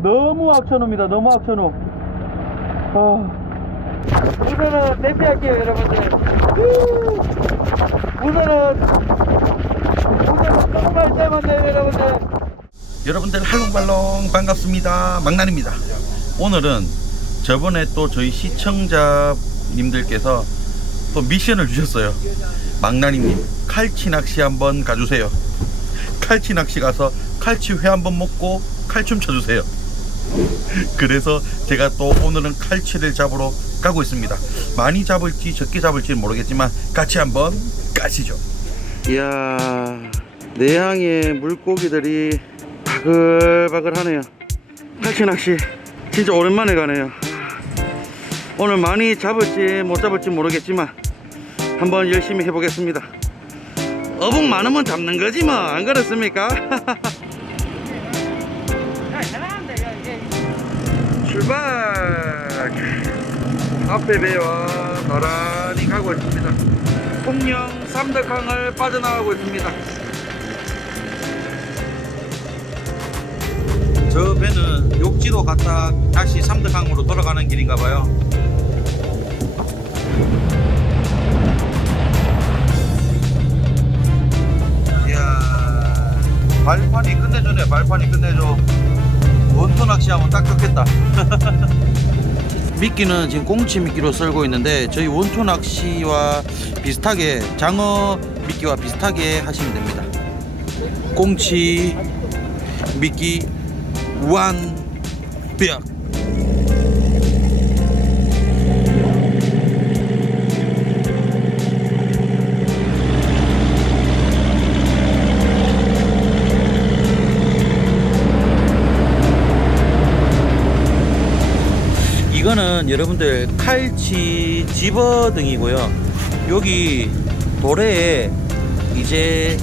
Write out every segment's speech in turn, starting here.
너무 악천후입니다. 너무 악천후. 아. 우선은 대피할게요, 여러분들. 후. 우선은, 우선은 조금만 돼요, 여러분들. 여러분들 할롱발롱 반갑습니다. 망난입니다. 오늘은 저번에 또 저희 시청자님들께서 또 미션을 주셨어요. 망나니님 칼치 낚시 한번 가주세요. 칼치 낚시 가서 칼치 회 한번 먹고 칼춤 춰주세요. 그래서 제가 또 오늘은 칼치를 잡으러 가고 있습니다. 많이 잡을지 적게 잡을지는 모르겠지만 같이 한번 가시죠. 이야 내항의 물고기들이 바글바글하네요. 칼치 낚시 진짜 오랜만에 가네요. 오늘 많이 잡을지 못 잡을지 모르겠지만 한번 열심히 해보겠습니다. 어묵 많으면 잡는 거지 뭐 안 그렇습니까? 출발! 앞에 배와 나란히 가고 있습니다. 통영 삼덕항을 빠져나가고 있습니다. 저 배는 욕지로 갔다 다시 삼덕항으로 돌아가는 길인가 봐요. 이야, 발판이 끝내주네, 발판이 끝내줘. 원투 낚시하면 딱 좋겠다. 미끼는 지금 꽁치 미끼로 썰고 있는데 저희 원투 낚시와 비슷하게 장어 미끼와 비슷하게 하시면 됩니다. 꽁치 미끼 완벽 이거는 여러분들 칼치 집어 등이고요. 여기 도래에 이제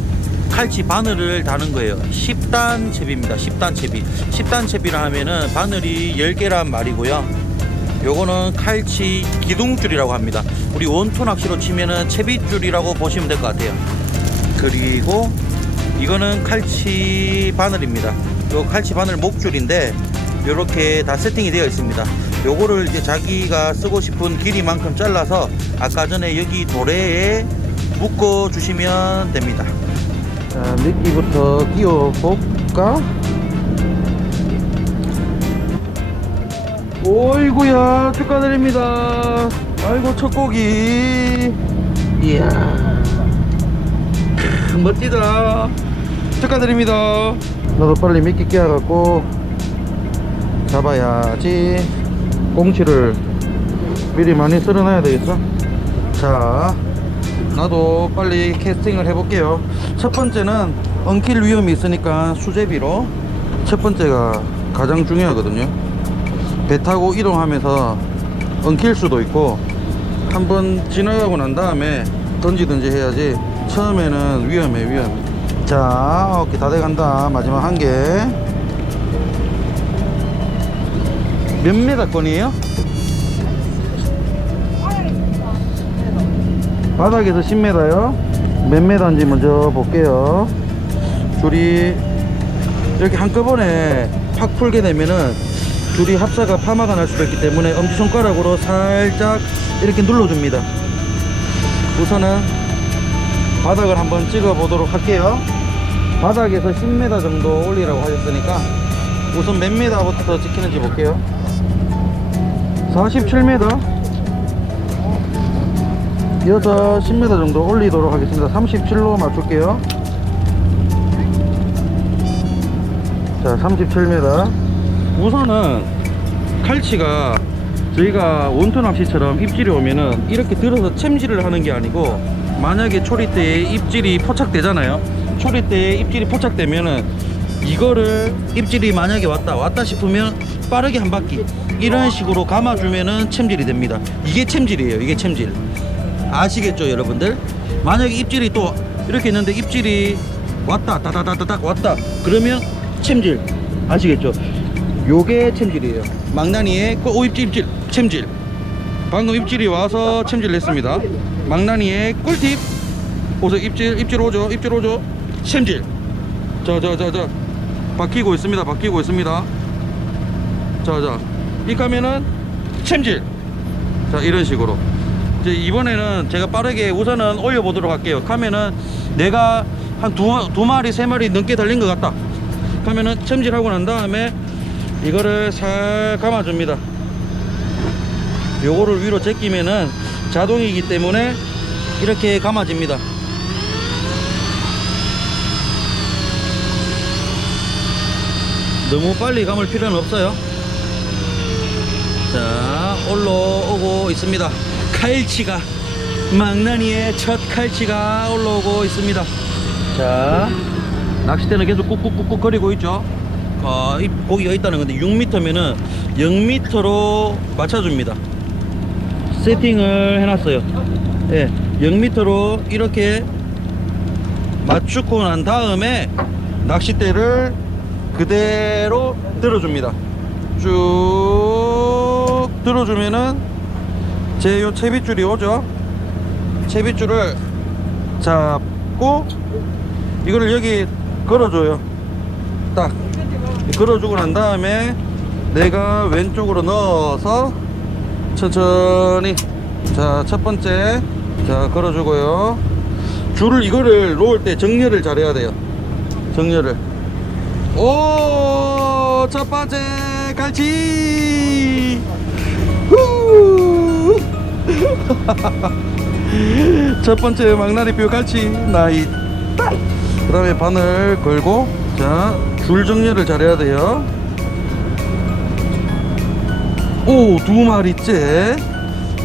칼치 바늘을 다는 거예요. 10단 채비입니다. 10단 채비. 10단 채비라 하면은 바늘이 10개란 말이고요. 요거는 칼치 기둥줄이라고 합니다. 우리 원투 낚시로 치면은 채비줄이라고 보시면 될 것 같아요. 그리고 이거는 칼치 바늘입니다. 요 칼치 바늘 목줄인데 요렇게 다 세팅이 되어 있습니다. 요거를 이제 자기가 쓰고 싶은 길이만큼 잘라서 아까 전에 여기 도래에 묶어 주시면 됩니다. 자, 미끼부터 끼워 볼까? 오이구야 축하드립니다. 아이고 첫 고기. 이야. 크, 멋지다. 축하드립니다. 나도 빨리 미끼 끼워갖고 잡아야지. 꽁치를 미리 많이 썰어놔야 되겠어. 자, 나도 빨리 캐스팅을 해볼게요. 첫 번째는 엉킬 위험이 있으니까 수제비로 첫 번째가 가장 중요하거든요. 배 타고 이동하면서 엉킬 수도 있고 한번 지나가고 난 다음에 던지든지 해야지 처음에는 위험해 위험해 자 오케이 다 돼간다 마지막 한개 몇 메다권이에요? 바닥에서 10m요? 몇 메다인지 먼저 볼게요. 줄이 이렇게 한꺼번에 팍 풀게 되면은 줄이 합사가 파마가 날 수도 있기 때문에 엄지손가락으로 살짝 이렇게 눌러줍니다. 우선은 바닥을 한번 찍어 보도록 할게요. 바닥에서 10m 정도 올리라고 하셨으니까 우선 몇 m부터 찍히는지 볼게요. 47m 이어서 10m 정도 올리도록 하겠습니다. 37로 맞출게요. 자 37m 우선은 칼치가 저희가 원투 낚시처럼 입질이 오면은 이렇게 들어서 챔질을 하는 게 아니고 만약에 초리대에 입질이 포착되잖아요. 초리대에 입질이 포착되면은 이거를 입질이 만약에 왔다 왔다 싶으면 빠르게 한 바퀴. 이런 식으로 감아주면은 챔질이 됩니다. 이게 챔질이에요. 이게 챔질. 아시겠죠 여러분들? 만약에 입질이 또 이렇게 있는데 입질이 왔다 다다다다닥 왔다. 그러면 챔질. 아시겠죠? 요게 챔질이에요. 망나니의 꿀- 오 입질 입질 챔질. 방금 입질이 와서 챔질 했습니다. 망나니의 꿀팁. 오서 입질 입질 오죠? 입질 오죠? 챔질. 자자 자자. 바뀌고 있습니다. 바뀌고 있습니다 자자. 이 가면은 챔질. 자 이런 식으로. 이제 이번에는 제가 빠르게 우선은 올려보도록 할게요. 가면은 내가 한 두 두 마리 세 마리 넘게 달린 것 같다. 가면은 챔질하고 난 다음에 이거를 살 감아줍니다. 요거를 위로 제끼면은 자동이기 때문에 이렇게 감아집니다. 너무 빨리 감을 필요는 없어요 자 올라오고 있습니다. 칼치가 망나니의 첫 칼치가 올라오고 있습니다. 자 낚싯대는 계속 꾹꾹꾹꾹 거리고 있죠. 어, 이 고기가 있다는 건데 6m면은 0m로 맞춰줍니다. 세팅을 해놨어요. 예, 0m로 이렇게 맞추고 난 다음에 낚싯대를 그대로 들어줍니다. 쭉 들어주면은 제 요 채빗줄이 오죠? 채빗줄을 잡고 이거를 여기 걸어줘요. 딱 걸어주고 난 다음에 내가 왼쪽으로 넣어서 천천히 자 첫 번째 자 걸어주고요. 줄을 이거를 놓을 때 정렬을 잘 해야 돼요. 정렬을. 오, 첫 번째 갈치. 후. 첫 번째 망나니뼈 갈치 나이. 그 다음에 바늘 걸고 자, 줄 정렬을 잘해야 돼요. 오, 두 마리째.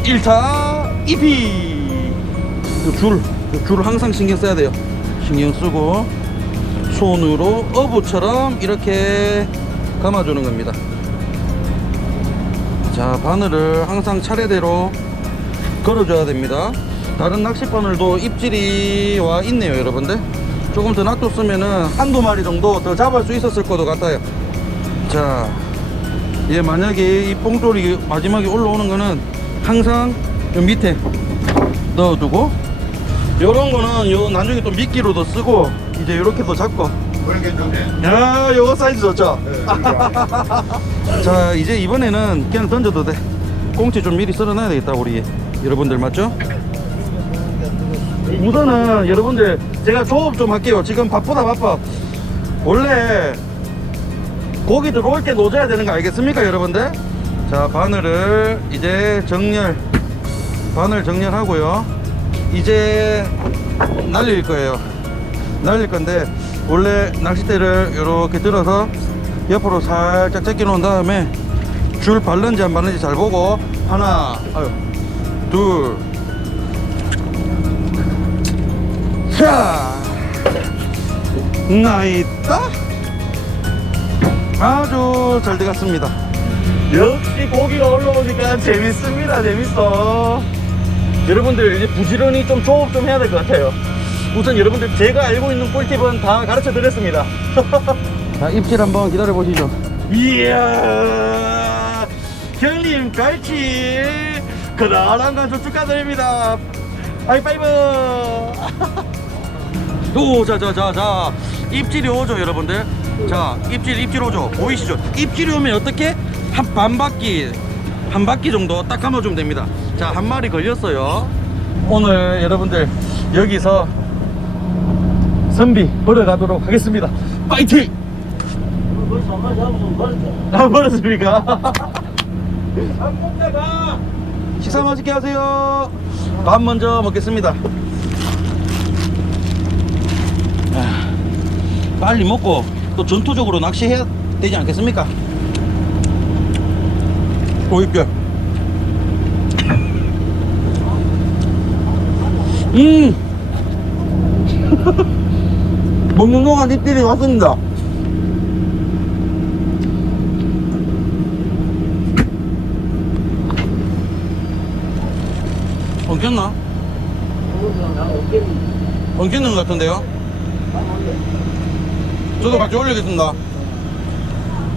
1타 2피. 그 줄, 그 줄을 항상 신경 써야 돼요. 신경 쓰고. 손으로 어부처럼 이렇게 감아주는 겁니다 자 바늘을 항상 차례대로 걸어줘야 됩니다. 다른 낚싯바늘도 입질이 와 있네요 여러분들. 조금 더 놔뒀으면은 한두 마리 정도 더 잡을 수 있었을 것도 같아요. 자 얘 만약에 이 뽕돌이 마지막에 올라오는 거는 항상 요 밑에 넣어두고 요런 거는 요 나중에 또 미끼로도 쓰고 이제 요렇게도 잡고. 야 요거 사이즈 좋죠? 네, 자 이제 이번에는 그냥 던져도 돼. 꽁치 좀 미리 썰어놔야 되겠다 우리 여러분들 맞죠? 우선은 여러분들 제가 조업 좀 할게요 지금 바쁘다 바빠 원래 고기 들어올 때 놓아야 되는 거 알겠습니까 여러분들? 자 바늘을 이제 정렬 바늘 정렬하고요 이제 날릴 거예요 날릴 건데 원래 낚싯대를 이렇게 들어서 옆으로 살짝 제껴 놓은 다음에 줄 발른지 안 발른지 잘 보고 하나 아유 둘 자 나있다? 아주 잘 돼갔습니다. 역시 고기가 올라오니까 재밌습니다. 재밌어. 여러분들 이제 부지런히 좀 조업 좀 해야 될 것 같아요. 우선 여러분들 제가 알고 있는 꿀팁은 다 가르쳐 드렸습니다. 자 입질 한번 기다려 보시죠. 이야 형님 갈치 그날한 간좀 축하드립니다. 하이파이브. 오 자 자 자 자. 입질이 오죠 여러분들? 자 입질 입질 오죠? 보이시죠? 입질이 오면 어떻게? 한 반 바퀴 한 바퀴 정도 딱 감아주면 됩니다. 자 한 마리 걸렸어요. 오늘 여러분들 여기서 선비 보러 가도록 하겠습니다. 파이팅! 아 버렸습니까? 식사 맛있게 하세요. 밥 먼저 먹겠습니다. 아, 빨리 먹고 또 전투적으로 낚시해야 되지 않겠습니까? 오입결 음. 먹는 동안 입질이 왔습니다 엉켰나? 엉켰는 것 같은데요? 저도 같이 올리겠습니다.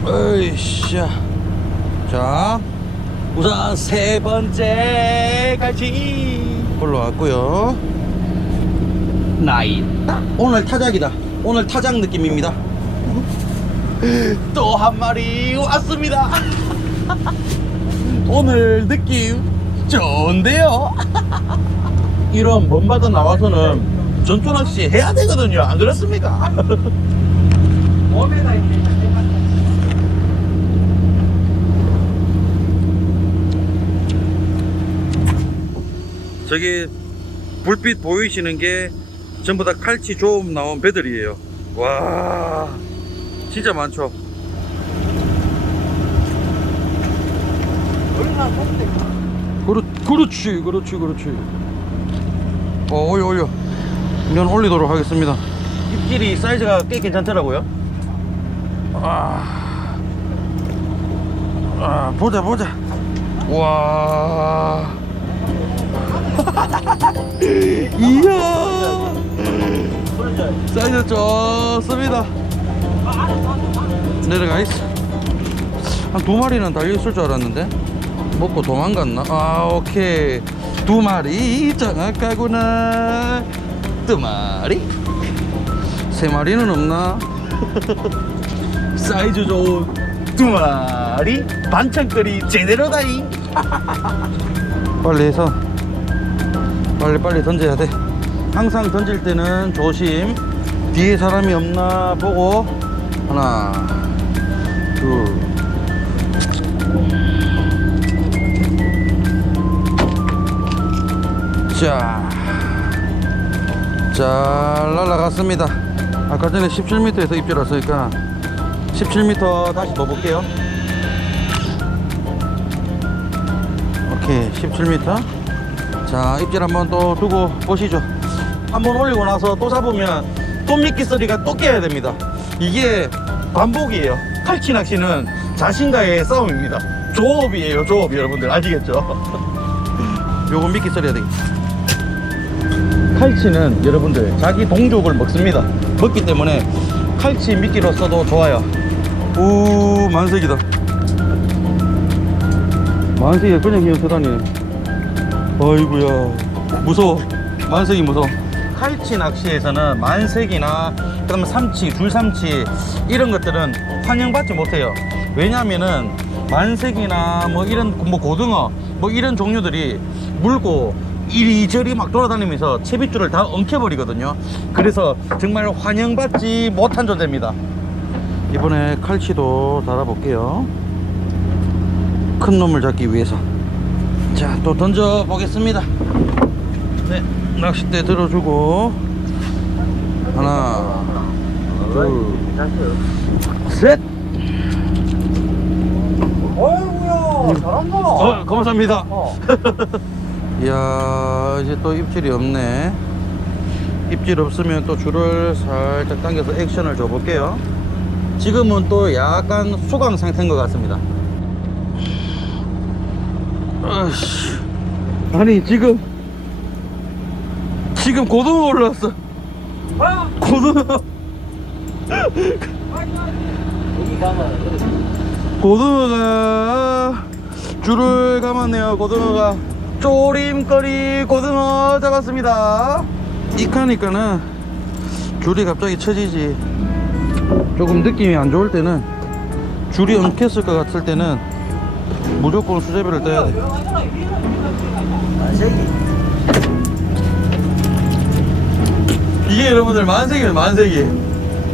으이씨 자 우선 세 번째 갈치 올라왔고요. 나이. 오늘 타작이다. 오늘 타작 느낌입니다. 또 한 마리 왔습니다. 오늘 느낌 좋은데요? 이런 먼바다 나와서는 전투 낚시 해야 되거든요. 안 그렇습니까? 저기 불빛 보이시는 게 전부 다 칼치 조음 나온 배들이에요. 와, 진짜 많죠. 그렇, 그렇지, 그렇지, 그렇지. 어, 올려, 올려. 면 올리도록 하겠습니다. 입질이 사이즈가 꽤 괜찮더라고요. 아, 아 보자, 보자. 와. 이야. 사이즈 좋습니다. 내려가 있어. 한 두 마리는 달려있을 줄 알았는데 먹고 도망갔나? 아 오케이. 두 마리 장악하구나. 두 마리. 세 마리는 없나? 사이즈 좋은 두 마리. 반찬거리 제대로다잉. 빨리 해서. 빨리 빨리 던져야 돼. 항상 던질 때는 조심. 뒤에 사람이 없나 보고. 하나 둘 자, 잘 날아갔습니다. 아까 전에 17m에서 입질 왔으니까 17m 다시 더 볼게요. 오케이, 17m. 자, 입질 한번 또 두고 보시죠. 한번 올리고 나서 또 잡으면 또 미끼 소리가 또 깨야 됩니다. 이게 반복이에요. 칼치 낚시는 자신과의 싸움입니다. 조업이에요, 조업 여러분들 아시겠죠? 요거 미끼 소리야 되겠다. 칼치는 여러분들 자기 동족을 먹습니다. 먹기 때문에 칼치 미끼로 써도 좋아요. 오 만색이다. 만색이 그냥 그냥 서다니네. 아이구야 무서워. 만색이 무서워. 칼치 낚시에서는 만색이나 그다음에 삼치, 줄삼치 이런 것들은 환영받지 못해요. 왜냐하면은 만색이나 뭐 이런 뭐 고등어 뭐 이런 종류들이 물고 이리저리 막 돌아다니면서 채빗줄을 다 엉켜버리거든요. 그래서 정말 환영받지 못한 존재입니다. 이번에 칼치도 달아볼게요. 큰 놈을 잡기 위해서. 자, 또 던져 보겠습니다. 네, 낚싯대 들어주고 하나, 둘, 셋. 어이구야 잘한다 어, 감사합니다. 어. 이야 이제 또 입질이 없네. 입질 없으면 또 줄을 살짝 당겨서 액션을 줘 볼게요. 지금은 또 약간 수강 상태인 것 같습니다. 아이씨. 아니 지금 지금 고등어 올라왔어. 고등어. 고등어가 줄을 감았네요 고등어가 쪼림거리 고등어 잡았습니다. 익하니까는 줄이 갑자기 처지지. 조금 느낌이 안 좋을 때는 줄이 엉켰을 것 같을 때는 무조건 수제비를 떠야 돼. 이게 여러분들 만색이에요 만색이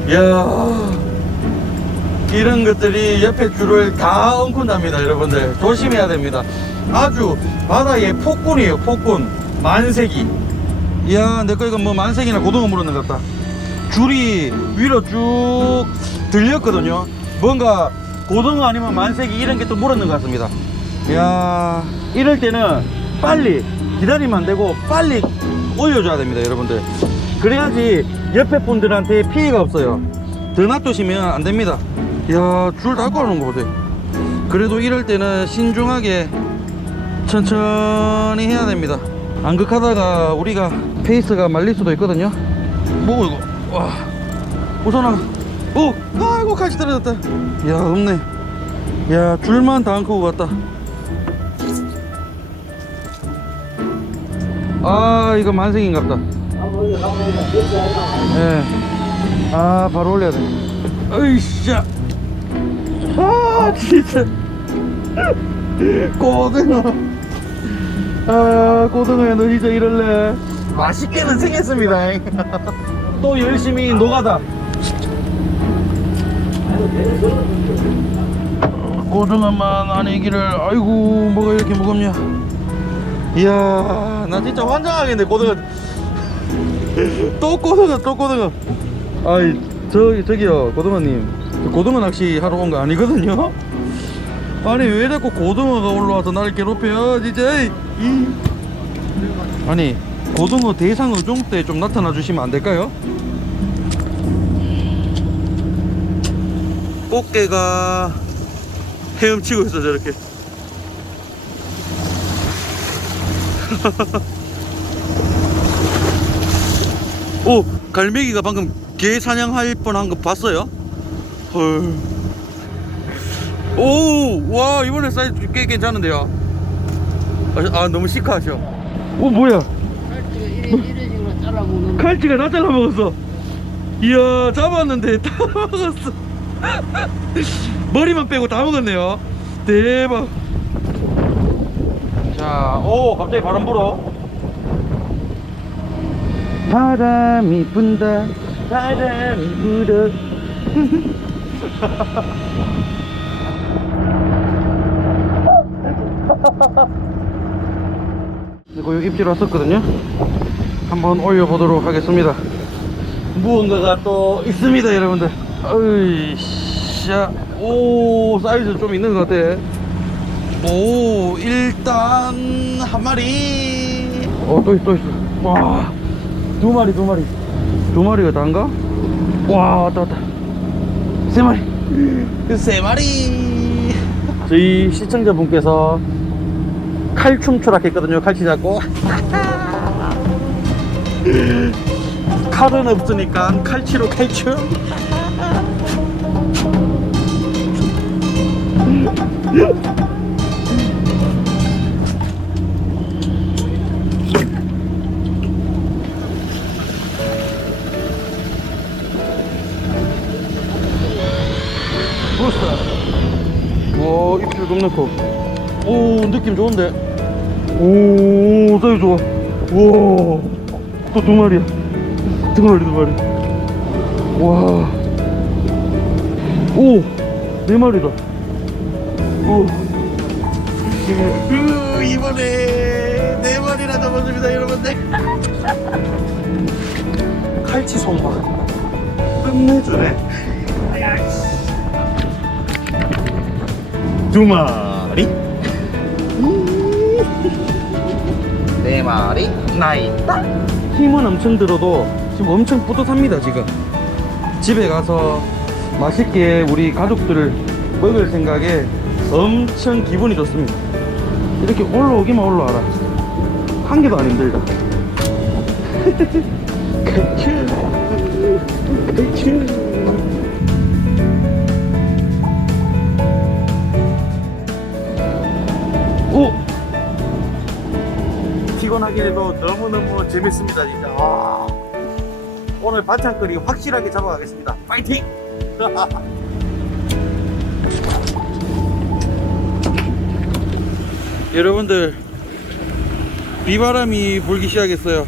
이야. 이런 것들이 옆에 줄을 다 엉킨답니다 여러분들. 조심해야 됩니다 아주 바다의 폭군이에요 폭군. 만색이 이야 내 거 이거 뭐 만색이나 고등어 물었는 것 같다. 줄이 위로 쭉 들렸거든요. 뭔가 고등어 아니면 만색이 이런 게 또 물었는 것 같습니다. 이야 이럴 때는 빨리 기다리면 안 되고 빨리 올려줘야 됩니다 여러분들. 그래야지 옆에 분들한테 피해가 없어요. 더 놔두시면 안 됩니다. 이야 줄다 꺼놓은 거 보세요. 그래도 이럴 때는 신중하게 천천히 해야 됩니다. 안극하다가 우리가 페이스가 말릴 수도 있거든요. 뭐 이거? 와. 우선아. 오! 아이고 같이 떨어졌다. 야 없네. 야 줄만 다 안 크고 갔다. 아 이거 만생인갑다. 예아 바로 올려야 돼. 으이씨 아 진짜. 고등어. 아, 고등어야, 너 진짜 이럴래? 맛있게는 생겼습니다. 또 열심히 노가다. 고등어만 아니기를, 아이고, 뭐가 이렇게 무겁냐. 이야, 나 진짜 환장하겠네, 고등어. 또 고등어, 또 고등어. 아이, 저, 저기요, 고등어님. 저 고등어 낚시 하러 온 거 아니거든요? 아니, 왜 자꾸 고등어가 올라와서 나를 괴롭혀요, 진짜. 이. 아니, 고등어 대상 어종 때 좀 나타나 주시면 안 될까요? 꽃게가 헤엄치고 있어, 저렇게. 오 갈매기가 방금 개 사냥할 뻔한 거 봤어요? 헐. 오 와 이번에 사이즈 꽤 괜찮은데요? 아, 아, 너무 시크하셔. 오 뭐야? 이래 식으로 잘라 먹는 칼치가 나 잘라 먹었어. 이야 잡았는데 다 먹었어. 머리만 빼고 다 먹었네요. 대박. 자, 오 갑자기 바람 불어. 바람이 분다. 바람이 불어. 여기 입질 왔었거든요. 한번 올려보도록 하겠습니다. 무언가가 또 있습니다, 여러분들. 어이씨야. 오, 사이즈 좀 있는 것 같아. 오, 일단 한 마리. 어, 또 있어, 또 있어. 와, 두 마리, 두 마리. 두 마리가 다인가? 와, 왔다, 왔다. 세 마리. 세 마리. 저희 시청자분께서 칼춤 추락 했거든요, 칼치 잡고. 칼은 없으니까 칼치로 칼춤. 와, 입질 겁나 커. 오, 느낌 좋은데. 오, 사이즈 좋아. 우와. 또 두 마리야. 두 마리, 두 마리. 와. 오, 네 마리다. 오. 으, 이번에 네 마리나 잡았습니다, 여러분들. 칼치 손맛. 끝내주네. 두 마리. 네 마리 나 있다. 힘은 엄청 들어도 지금 엄청 뿌듯합니다 지금. 집에 가서 맛있게 우리 가족들을 먹을 생각에 엄청 기분이 좋습니다. 이렇게 올라오기만 올라와라. 한 개도 안 힘들다. 피곤하긴 해도 너무너무 재밌습니다 진짜. 와. 오늘 반찬거리 확실하게 잡아가겠습니다. 파이팅! 여러분들 비바람이 불기 시작했어요.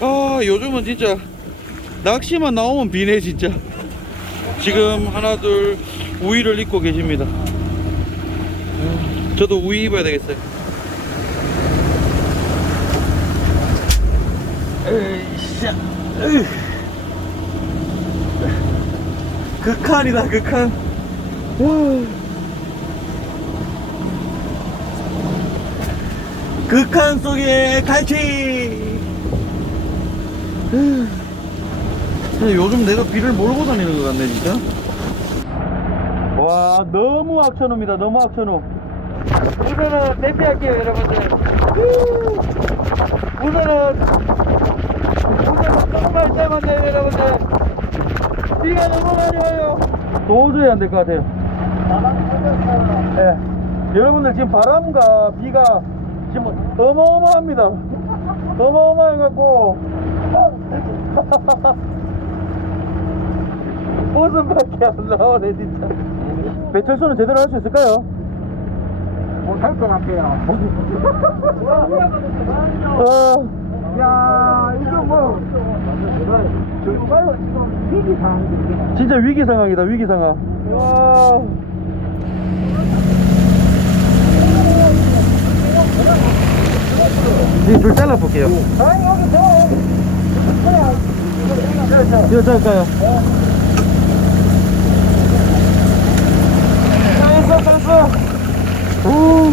아 요즘은 진짜 낚시만 나오면 비네 진짜. 지금 하나 둘 우위를 입고 계십니다. 저도 우위 입어야 되겠어요 으이샤 으. 극한이다 극한. 와. 극한 갈치. 근데 요즘 내가 비를 몰고 다니는 것 같네 진짜. 와 너무 악천후입니다 너무 악천후. 우선은 대피할게요 여러분들 우선은 조금만 있다만 돼요 여러분들 비가 너무 많이 와요 도저히 안 될 것 같아요 예. 여러분들 지금 바람과 비가 지금 어마어마합니다 어마어마해갖고 웃음밖에 안 나오네 진짜 배철수는 제대로 할 수 있을까요? 못할 것 같아요. 어, 야, 이거 뭐, 정말로 지금 위기 상황인데. 진짜 위기 상황이다 위기 상황 와 이줄 잘라 볼게요 아니, 여기 저, 이거 잘까요? 됐어, 됐어. 오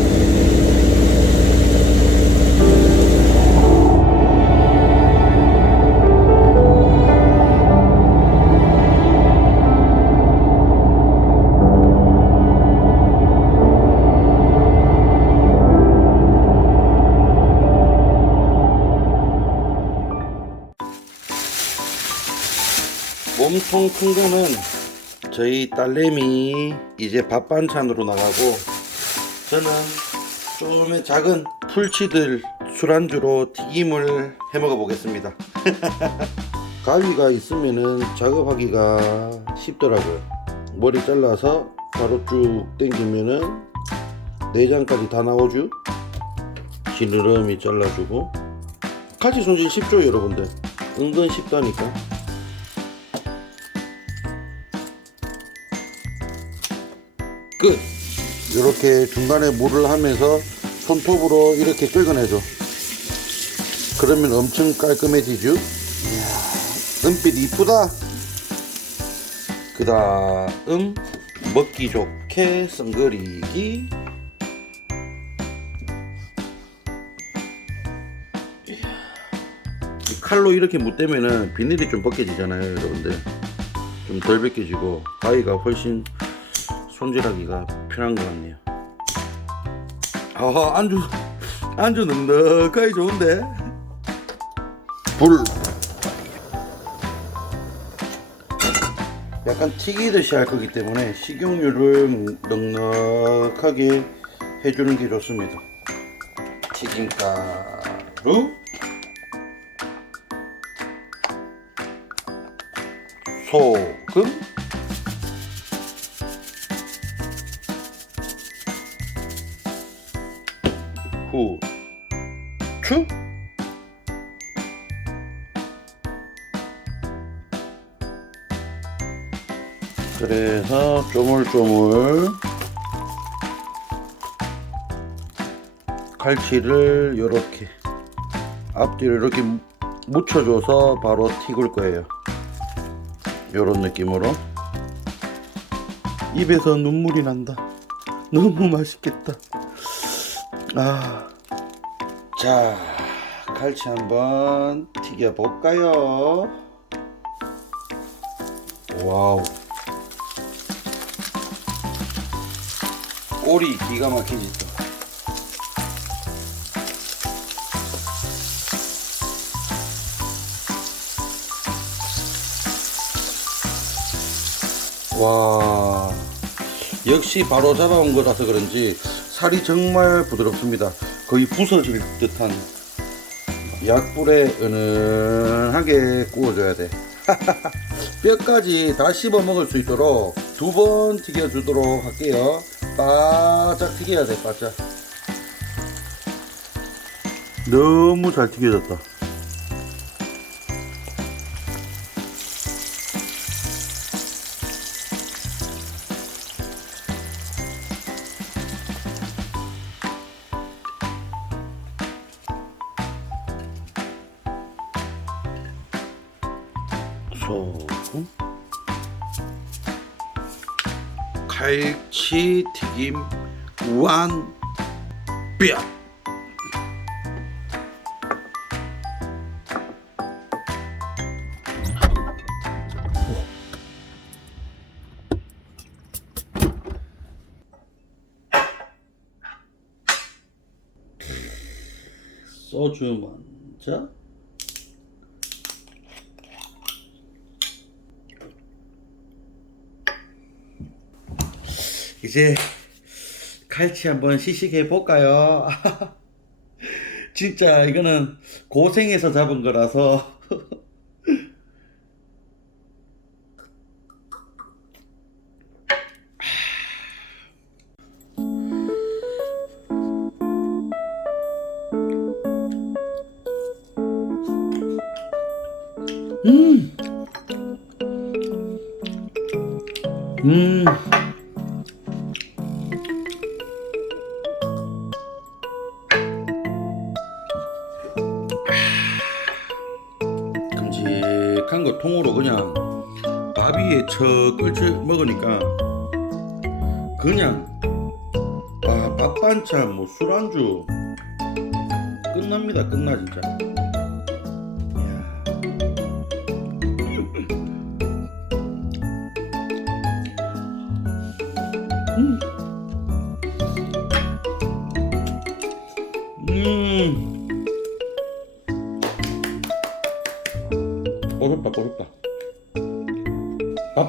몸통 큰 거는 저희 딸내미 이제 밥 반찬으로 나가고 저는 좀의 작은 풀치들 술안주로 튀김을 해 먹어 보겠습니다. 가위가 있으면은 작업하기가 쉽더라고요. 머리 잘라서 바로 쭉 당기면은 내장까지 다 나오죠? 지느러미 잘라주고. 칼치 손질 쉽죠 여러분들. 은근 쉽다니까 끝. 이렇게 중간에 물을 하면서 손톱으로 이렇게 긁어내줘. 그러면 엄청 깔끔해지죠. 이야, 은빛 이쁘다. 그 다음 먹기 좋게 썬거리기. 이 칼로 이렇게 못대면은 비닐이 좀 벗겨지잖아요, 여러분들. 좀 덜 벗겨지고 가위가 훨씬 손질하기가 편한 것 같네요. 아 안주 안주 넉넉하게 좋은데. 불. 약간 튀기듯이 할 거기 때문에 식용유를 넉넉하게 해주는 게 좋습니다. 튀김가루. 소금. 후추 그래서 쪼물쪼물 칼치를 이렇게 앞뒤로 이렇게 묻혀줘서 바로 튀길 거예요. 요런 느낌으로. 입에서 눈물이 난다. 너무 맛있겠다. 아, 자, 갈치 한번 튀겨 볼까요? 와우. 꼬리 기가 막히지 또. 와. 역시 바로 잡아온 거라서 그런지 살이 정말 부드럽습니다. 거의 부서질 듯한 약불에 은은하게 구워줘야 돼. 뼈까지 다 씹어 먹을 수 있도록 두 번 튀겨주도록 할게요. 바짝 튀겨야 돼, 바짝. 너무 잘 튀겨졌다. 넣고 갈치 튀김 완벽 소주 만자? 이제 칼치 한번 시식해 볼까요? 진짜 이거는 고생해서 잡은 거라서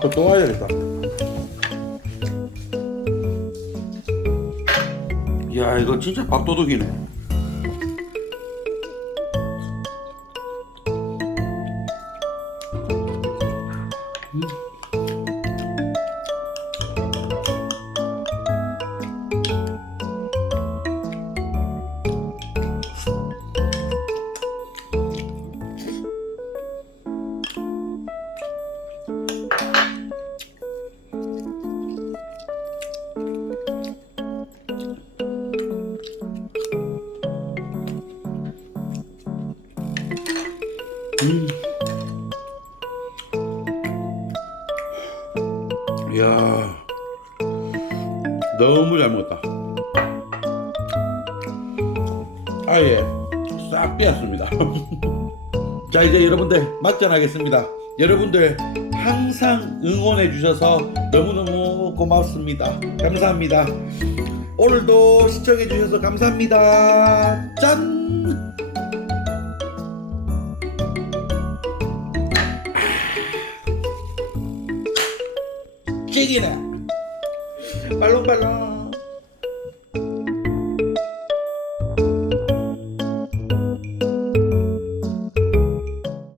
밥도 또 와야 겠다. 야 이거 진짜 밥도둑이네 잘 먹었다. 아예 싹 빼었습니다. 자 이제 여러분들 맞전하겠습니다. 여러분들 항상 응원해 주셔서 너무너무 고맙습니다. 감사합니다. 오늘도 시청해 주셔서 감사합니다. 짠